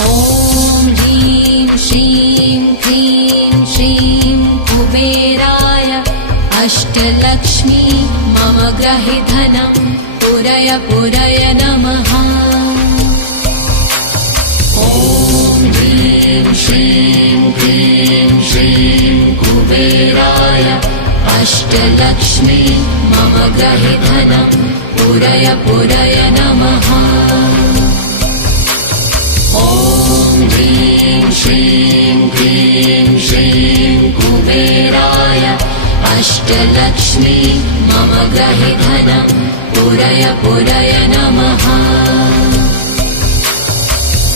ॐ ह्रीं श्रीं क्लीं श्रीं कुबेराय अष्टलक्ष्मी मम गृहे धनं पुरय पुरय नमः। ॐ ह्रीं श्रीं क्लीं श्रीं कुबेराय अष्टलक्ष्मी मम गृहे धनं पुरय पुरय नमः। ॐ ह्रीं श्रीं क्लीं श्रीं कुबेराय अष्टलक्ष्मी मम गृहे धनं पुरय पुरय नमः।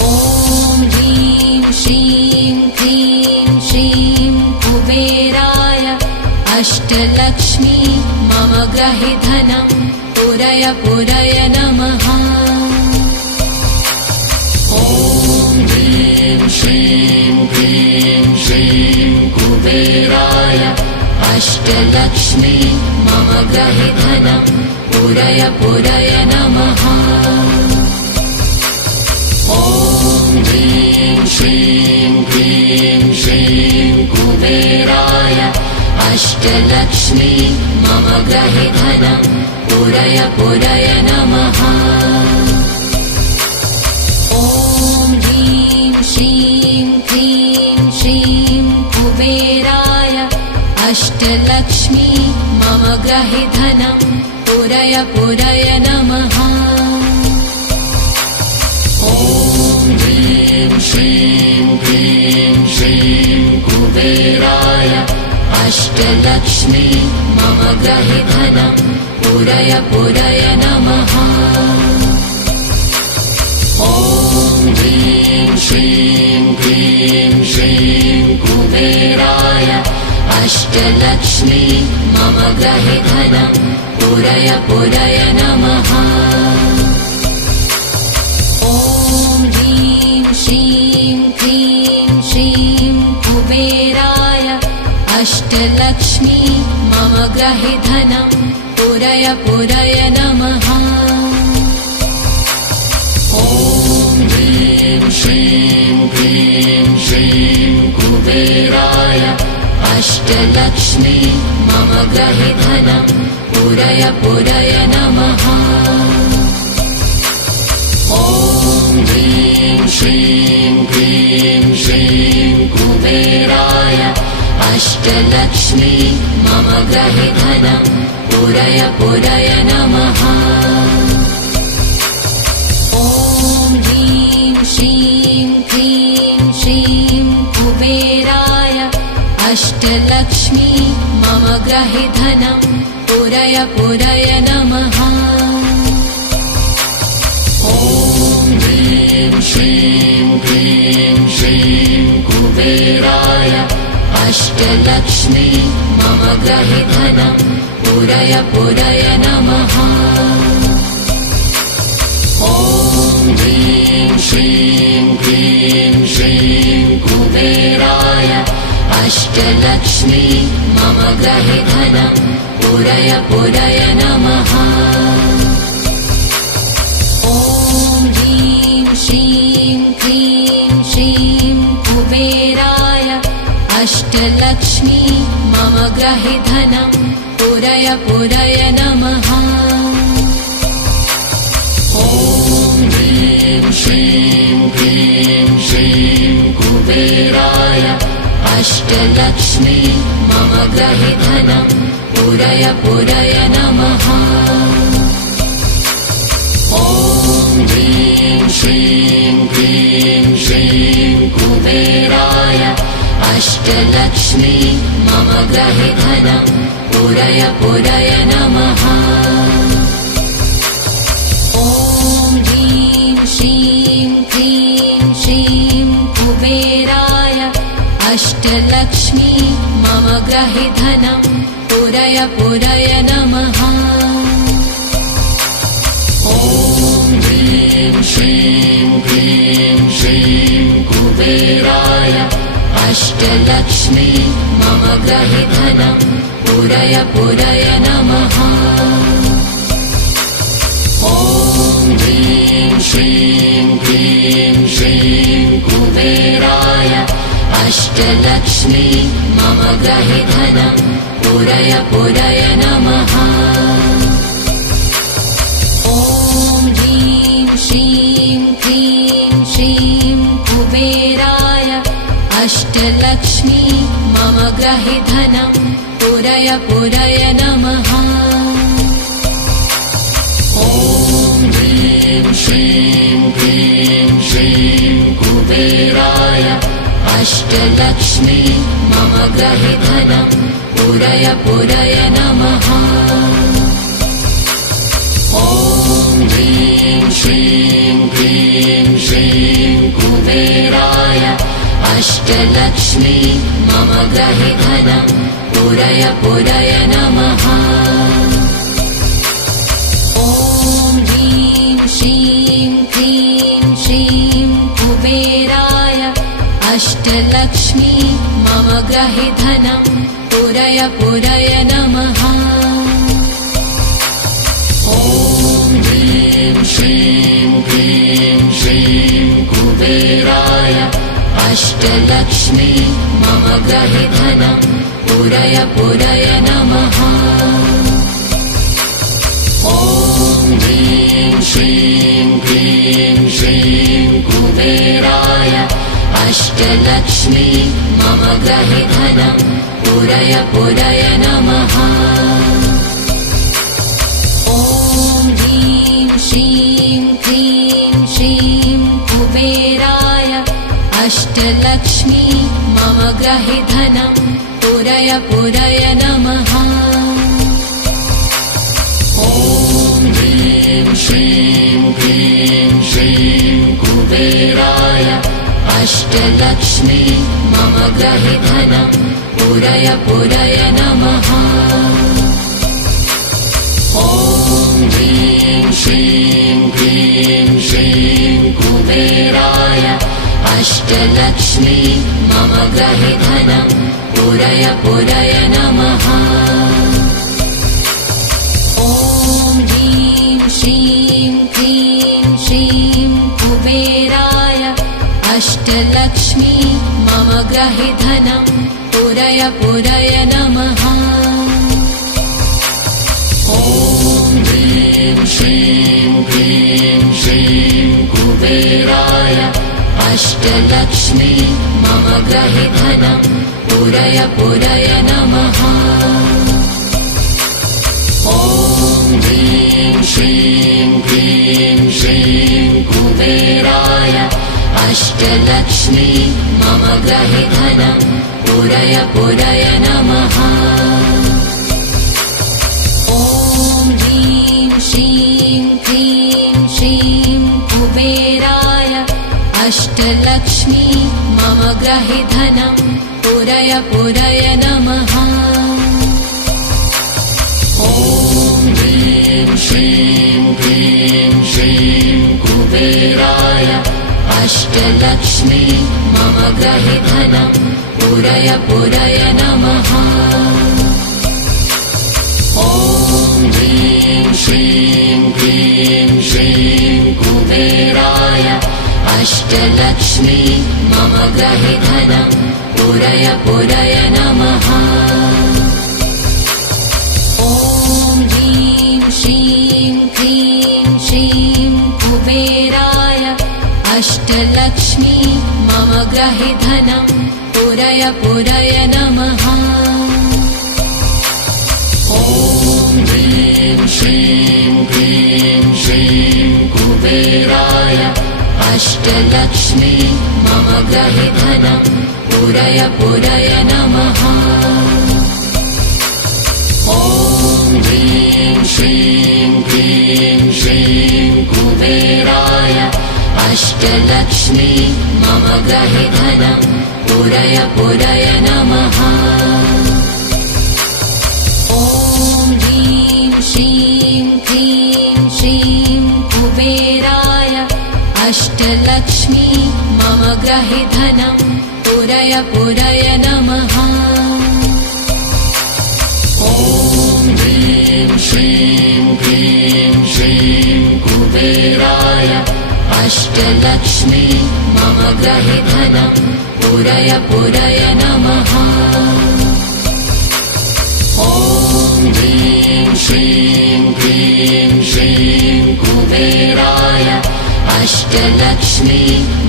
ॐ ह्रीं श्रीं क्लीं श्रीं कुबेराय अष्टलक्ष्मी मम गृहे धनं पुरय पुरय नमः। ॐ ह्रीं श्रीं क्लीं श्रीं कुबेराय अष्टलक्ष्मी मम गृहे धनं पुरय पुरय नमः। ॐ ह्रीं श्रीं क्लीं श्रीं कुबेराय अष्टलक्ष्मी मम गृहे धनं पुरय पुरय नमः। ॐ ह्रीं श्रीं क्लीं श्रीं कुबेराय अष्टलक्ष्मी मम गृहे धनं पुरय पुरय नमः। ॐ ह्रीं श्रीं क्लीं श्रीं कुबेराय अष्टलक्ष्मी मम गृहे धनं पुरय पुरय नमः। ॐ ह्रीं श्रीं क्लीं श्रीं कुबेराय अष्टलक्ष्मी मम गृहे धनं पुरय पुरय नमः। ॐ ह्रीं श्रीं क्लीं श्रीं कुबेराय अष्टलक्ष्मी मम गृहे धनं पुरय पुरय नमः। ॐ ह्रीं श्रीं क्लीं श्रीं कुबेराय अष्टलक्ष्मी मम गृहे धनं पुरय पुरय नमः। ॐ ह्रीं श्रीं क्लीं श्रीं कुबेराय अष्टलक्ष्मी मम गृहे धनं पुरय पुरय नमः। ॐ ह्रीं श्रीं क्लीं श्रीं कुबेराय अष्टलक्ष्मी मम गृहे धनं पुरय पुरय नमः। ॐ ह्रीं श्रीं क्लीं श्रीं कुबेराय अष्टलक्ष्मी मम गृहे धनं पुरय पुरय नमः। ॐ ह्रीं श्रीं क्लीं श्रीं कुबेराय अष्टलक्ष्मी मम गृहे धनं पुरय पुरय नमः। ॐ ह्रीं श्रीं क्लीं श्रीं कुबेराय अष्टलक्ष्मी मम गृहे धनं पुरय पुरय नमः। ॐ ह्रीं श्रीं क्लीं श्रीं कुबेराय अष्टलक्ष्मी मम गृहे धनं पुरय पुरय नमः। ॐ ह्रीं श्रीं क्लीं श्रीं कुबेराय अष्टलक्ष्मी मम गृहे धनं पुरय पुरय नमः। ॐ ह्रीं श्रीं क्लीं श्रीं कुबेराय अष्टलक्ष्मी मम गृहे धनं पुरय पुरय नमः। ॐ ह्रीं श्रीं क्लीं श्रीं कुबेराय अष्टलक्ष्मी मम गृहे धनं पुरय पुरय नमः। ॐ ह्रीं श्रीं क्लीं श्रीं अष्टलक्ष्मी मम गृहे धनं पूरय पूरय नमः। ॐ ह्रीं श्रीं क्लीं श्रीं कुबेराय अष्टलक्ष्मी मम गृहे धनं पूरय पूरय नमः। ॐ ह्रीं श्रीं क्लीं श्रीं कुबेराय अष्टलक्ष्मी मम गृहे धनं पूरय पूरय नमः। ॐ ह्रीं श्रीं क्लीं श्रीं कुबेराय अष्टलक्ष्मी मम गृहे धनं पूरय पूरय नमः। ॐ ह्रीं श्रीं क्लीं श्रीं कुबेराय अष्टलक्ष्मी मम गृहे धनं पूरय पूरय नमः। ॐ ह्रीं श्रीं क्लीं श्रीं कुबेराय अष्टलक्ष्मी मम गृहे धनं पूरय पूरय नमः। ॐ ह्रीं श्रीं क्लीं श्रीं कुबेराय अष्टलक्ष्मी मम गृहे धनं पूरय पूरय नमः। ॐ ह्रीं श्रीं क्लीं श्रीं कुबेराय अष्टलक्ष्मी मम गृहे धनं पूरय पूरय नमः। ॐ ह्रीं श्रीं क्लीं श्रीं कुबेराय अष्टलक्ष्मी मम गृहे धनं पूरय पूरय नमः। ॐ ह्रीं श्रीं क्लीं श्रीं कुबेराय अष्टलक्ष्मी मम गृहे धनं पूरय पूरय नमः। ॐ ह्रीं श्रीं क्लीं श्रीं कुबेराय अष्टलक्ष्मी मम गृहे धनं पूरय पूरय नमः। ॐ ह्रीं श्रीं क्लीं श्रीं कुबेराय अष्टलक्ष्मी मम गृहे धनं पूरय पूरय नमः। ॐ ह्रीं श्रीं क्लीं श्रीं कुबेराय अष्टलक्ष्मी मम गृहे धनं पूरय पूरय नमः। ॐ ह्रीं श्रीं क्लीं श्रीं कुबेराय अष्टलक्ष्मी मम गृहे धनं पूरय पूरय नमः। ॐ ह्रीं श्रीं क्लीं श्रीं कुबेराय अष्टलक्ष्मी मम गृहे धनं पूरय पूरय नमः। ॐ ह्रीं श्रीं क्लीं श्रीं कुबेराय अष्टलक्ष्मी मम गृहे धनं पूरय पूरय नमः। ॐ ह्रीं श्रीं क्लीं श्रीं कुबेराय अष्टलक्ष्मी मम गृहे धनं पूरय पूरय नमः। ॐ ह्रीं श्रीं क्लीं श्रीं कुबेराय अष्टलक्ष्मी मम गृहे धनं पूरय पूरय नमः। ॐ ह्रीं श्रीं क्लीं श्रीं कुबेराय अष्टलक्ष्मी मम गृहे धनं पूरय पूरय नमः। ॐ ह्रीं श्रीं क्लीं श्रीं कुबेराय अष्टलक्ष्मी मम गृहे धनं पूरय पूरय नमः। ॐ ह्रीं श्रीं क्लीं श्रीं कुबेराय अष्टलक्ष्मी मम गृहे धनं पुरय पुरय नमः। ॐ ह्रीं श्रीं क्लीं श्रीं कुबेराय अष्टलक्ष्मी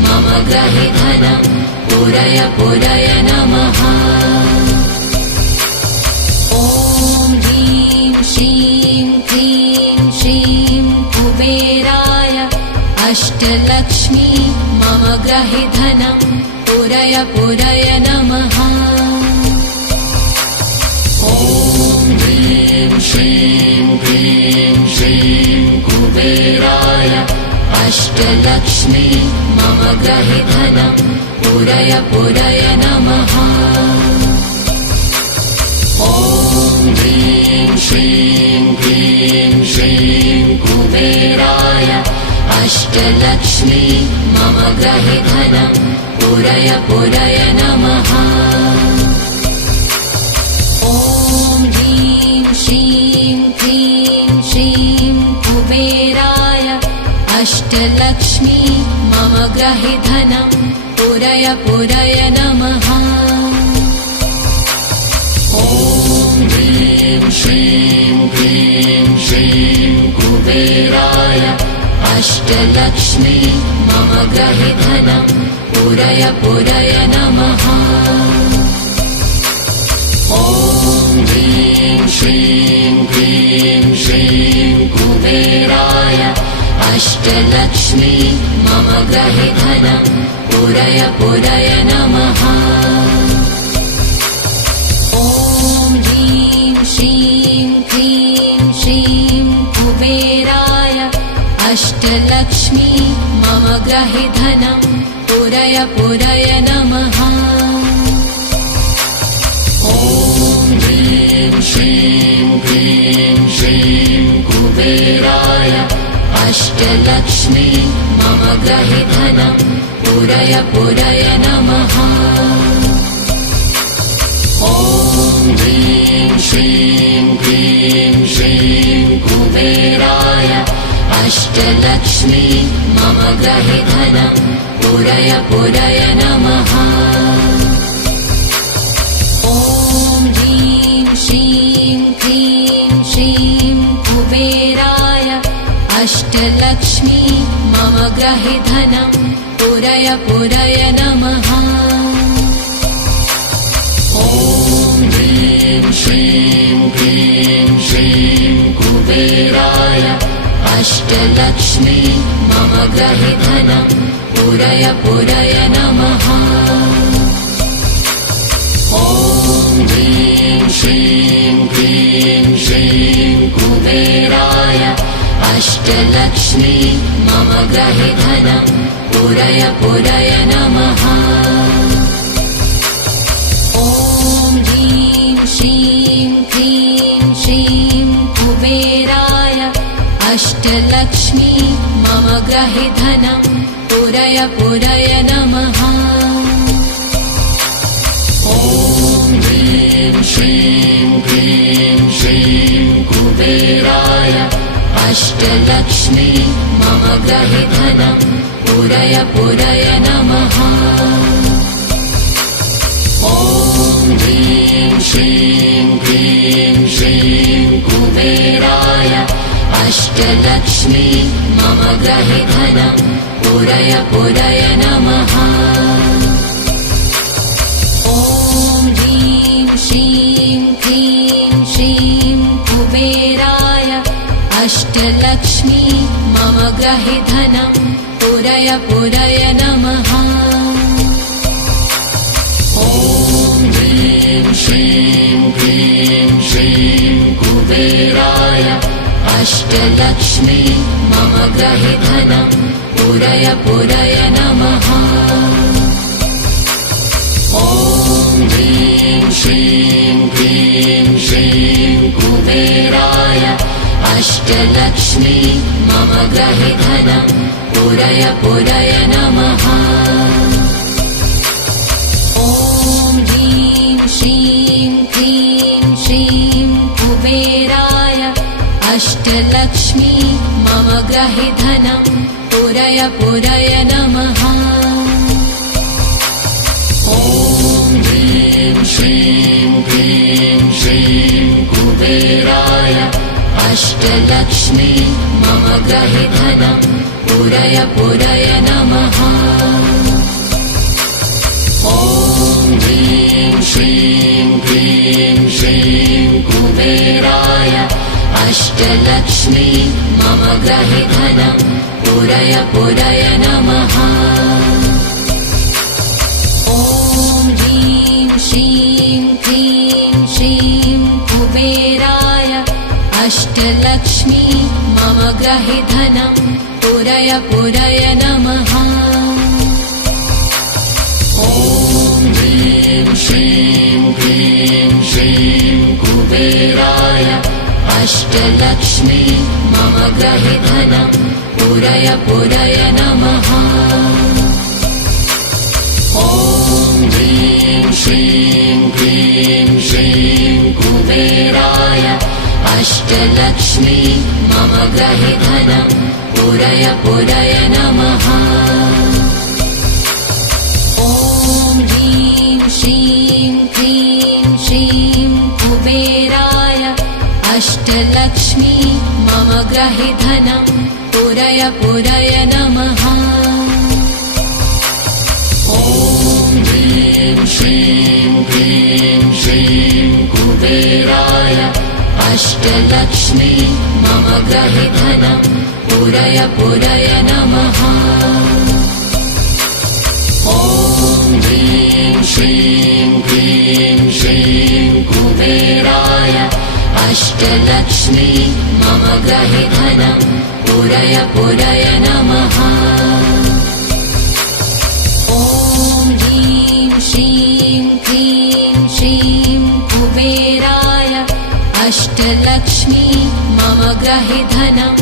मम गृहे धनं पुरय पुरय नमः। ॐ ह्रीं श्रीं क्लीं श्रीं कुबेराय अष्टलक्ष्मी मम गृहे धनं पुरय पुरय नमः। ॐ ह्रीं श्रीं क्लीं श्रीं कुबेराय अष्टलक्ष्मी मम गृहे धनं पुरय पुरय नमः। ॐ ह्रीं श्रीं क्लीं श्रीं कुबेराय अष्टलक्ष्मी मम गृहे धनं पुरय पुरय नमः। ॐ ह्रीं श्रीं क्लीं श्रीं कुबेराय अष्टलक्ष्मी मम गृहे धनं पुरय पुरय नमः। ॐ ह्रीं श्रीं क्लीं श्रीं कुबेराय अष्टलक्ष्मी मम गृहे धनं पुरय पुरय नमः। ॐ ह्रीं श्रीं क्लीं श्रीं कुबेराय अष्टलक्ष्मी मम गृहे धनं पुरय पुरय नमः। ॐ ह्रीं श्रीं क्लीं श्रीं कुबेराय अष्टलक्ष्मी मम गृहे धनं पुरय पुरय नमः। ॐ ह्रीं श्रीं क्लीं श्रीं कुबेराय अष्टलक्ष्मी मम गृहे धनं पुरय पुरय नमः। ॐ ह्रीं श्रीं क्लीं श्रीं कुबेराय अष्टलक्ष्मी मम गृहे धनं पुरय पुरय नमः। ॐ ह्रीं श्रीं क्लीं श्रीं कुबेराय अष्टलक्ष्मी मम गृहे धनं पुरय पुरय नमः। ॐ ह्रीं श्रीं क्लीं श्रीं कुबेराय अष्टलक्ष्मी मम गृहे धनं पुरय पुरय नमः। ॐ ह्रीं श्रीं क्लीं श्रीं कुबेराय अष्टलक्ष्मी मम गृहे धनं पुरय पुरय नमः। ॐ ह्रीं श्रीं क्लीं श्रीं कुबेराय अष्टलक्ष्मी मम गृहे धनं पुरय पुरय नमः। ॐ ह्रीं श्रीं क्लीं श्रीं कुबेराय अष्टलक्ष्मी मम गृहे धनं पुरय पुरय नमः। ॐ ह्रीं श्रीं क्लीं श्रीं कुबेराय अष्टलक्ष्मी मम गृहे धनं पुरय पुरय नमः। ॐ ह्रीं श्रीं क्लीं श्रीं कुबेराय अष्टलक्ष्मी मम गृहे धनं पुरय पुरय नमः। ॐ ह्रीं श्रीं क्लीं श्रीं कुबेराय अष्टलक्ष्मी मम गृहे धनं पुरय पुरय नमः। ॐ ह्रीं श्रीं क्लीं श्रीं कुबेराय अष्टलक्ष्मी मम गृहे धनं पुरय पुरय नमः। ॐ ह्रीं श्रीं क्लीं श्रीं कुबेराय अष्टलक्ष्मी मम गृहे धनं पुरय पुरय नमः। ॐ कुबेराय अष्टलक्ष्मी मम गृहे धनं पूरय पूरय नमः। ॐ ह्रीं श्रीं क्लीं श्रीं कुबेराय अष्टलक्ष्मी मम गृहे धनं पूरय पूरय नमः। ॐ ह्रीं श्रीं क्लीं श्रीं कुबेराय अष्टलक्ष्मी मम गृहे धनं पूरय पूरय नमः। ॐ ह्रीं श्रीं क्लीं श्रीं कुबेराय अष्टलक्ष्मी मम गृहे धनं पूरय पूरय नमः। ॐ ह्रीं श्रीं क्लीं श्रीं कुबेराय अष्टलक्ष्मी मम गृहे धनं पूरय पूरय नमः। ॐ ह्रीं श्रीं क्लीं श्रीं कुबेराय अष्टलक्ष्मी मम गृहे धनं पूरय पूरय नमः। ॐ ह्रीं श्रीं क्लीं श्रीं कुबेराय अष्टलक्ष्मी मम गृहे धनं पूरय पूरय नमः। ॐ ह्रीं श्रीं क्लीं श्रीं कुबेराय अष्टलक्ष्मी मम गृहे धनं पूरय पूरय नमः। ॐ ह्रीं श्रीं क्लीं श्रीं कुबेराय अष्टलक्ष्मी मम गृहे धनं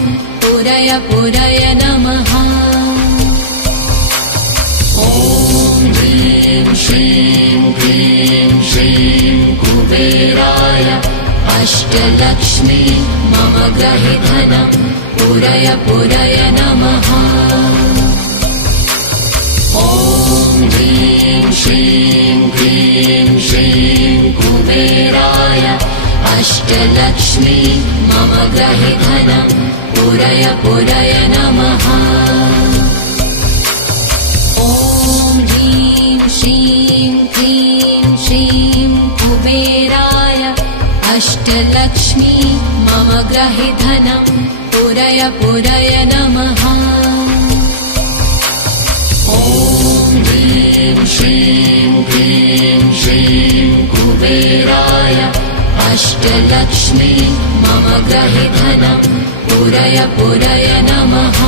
पूरय पूरय नमः। ॐ ह्रीं श्रीं क्लीं श्रीं कुबेराय अष्टलक्ष्मी मम गृहे धनं पूरय पूरय नमः। ॐ ह्रीं श्रीं क्लीं श्रीं कुबेराय अष्टलक्ष्मी मम गृहे धनं पूरय पूरय नमः। ॐ ह्रीं श्रीं क्लीं श्रीं कुबेराय अष्टलक्ष्मी मम गृहे धनं पूरय पूरय नमः। ॐ ह्रीं श्रीं क्लीं श्रीं कुबेराय अष्टलक्ष्मी मम गृहे धनं पूरय पूरय नमः।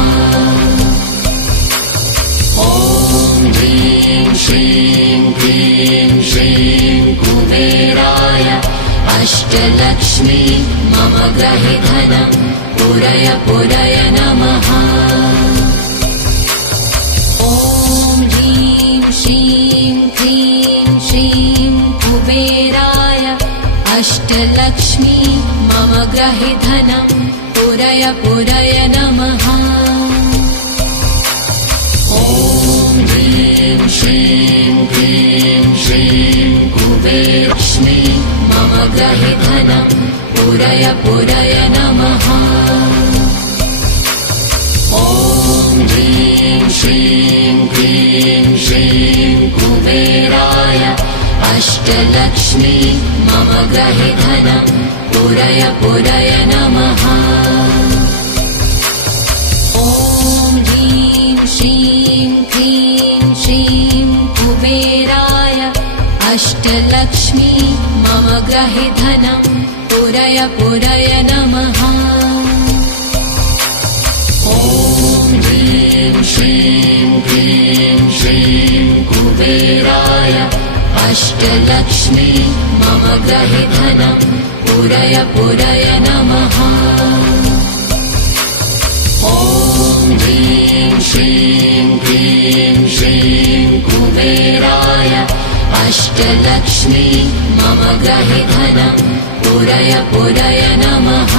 ॐ ह्रीं श्रीं क्लीं श्रीं कुबेराय अष्टलक्ष्मी मम गृहे धनं पूरय पूरय नमः। ॐ ह्रीं श्रीं क्लीं श्रीं कुबेराय अष्टलक्ष्मी मम गृहे धनं पूरय पूरय नमः। ॐ ह्रीं श्रीं क्लीं श्रीं कुबेराय मम गृहे धनं पूरय पूरय नमः। ॐ ह्रीं श्रीं क्लीं श्रीं कुबेराय अष्टलक्ष्मी मम गृहे धनं पूरय पूरय नमः। ॐ ह्रीं श्रीं क्लीं श्रीं कुबेराय अष्टलक्ष्मी मम गृहे धनं पूरय पूरय नमः। ॐ ह्रीं श्रीं क्लीं श्रीं कुबेराय अष्टलक्ष्मी मम गृहे धनं पूरय पूरय नमः। ॐ ह्रीं श्रीं क्लीं श्रीं कुबेराय अष्टलक्ष्मी मम गृहे धनं पूरय पूरय नमः।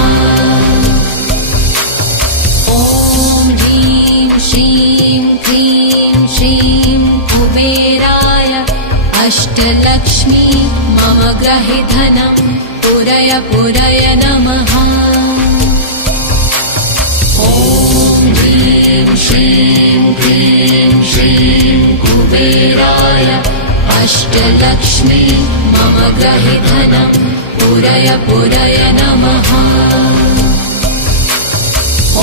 ॐ ह्रीं श्रीं क्लीं श्रीं कुबेराय अष्टलक्ष्मी मम गृहे धनं पूरय पूरय नमः। ॐ ह्रीं श्रीं क्लीं श्रीं कुबेराय अष्टलक्ष्मी मम गृहे धनं पूरय पूरय नमः।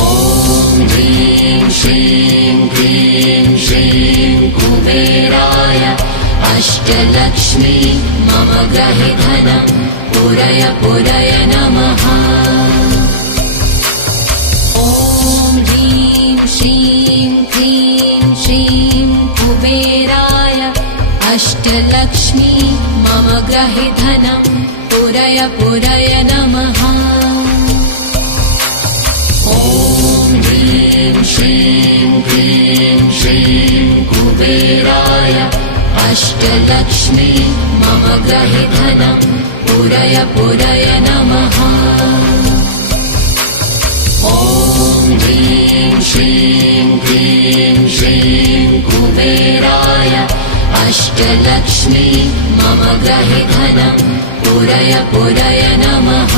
ॐ ह्रीं श्रीं क्लीं श्रीं कुबेराय अष्टलक्ष्मी मम गृहे धनं पूरय पूरय नमः। ॐ ह्रीं श्रीं क्लीं श्रीं कुबेराय अष्टलक्ष्मी मम गृहे धनं पूरय पूरय नमः। ॐ ह्रीं श्रीं क्लीं श्रीं कुबेराय अष्टलक्ष्मी मम गृहे धनं पूरय पूरय नमः। ॐ ह्रीं श्रीं क्लीं श्रीं कुबेराय अष्टलक्ष्मी मम गृहे धनं पूरय पूरय नमः।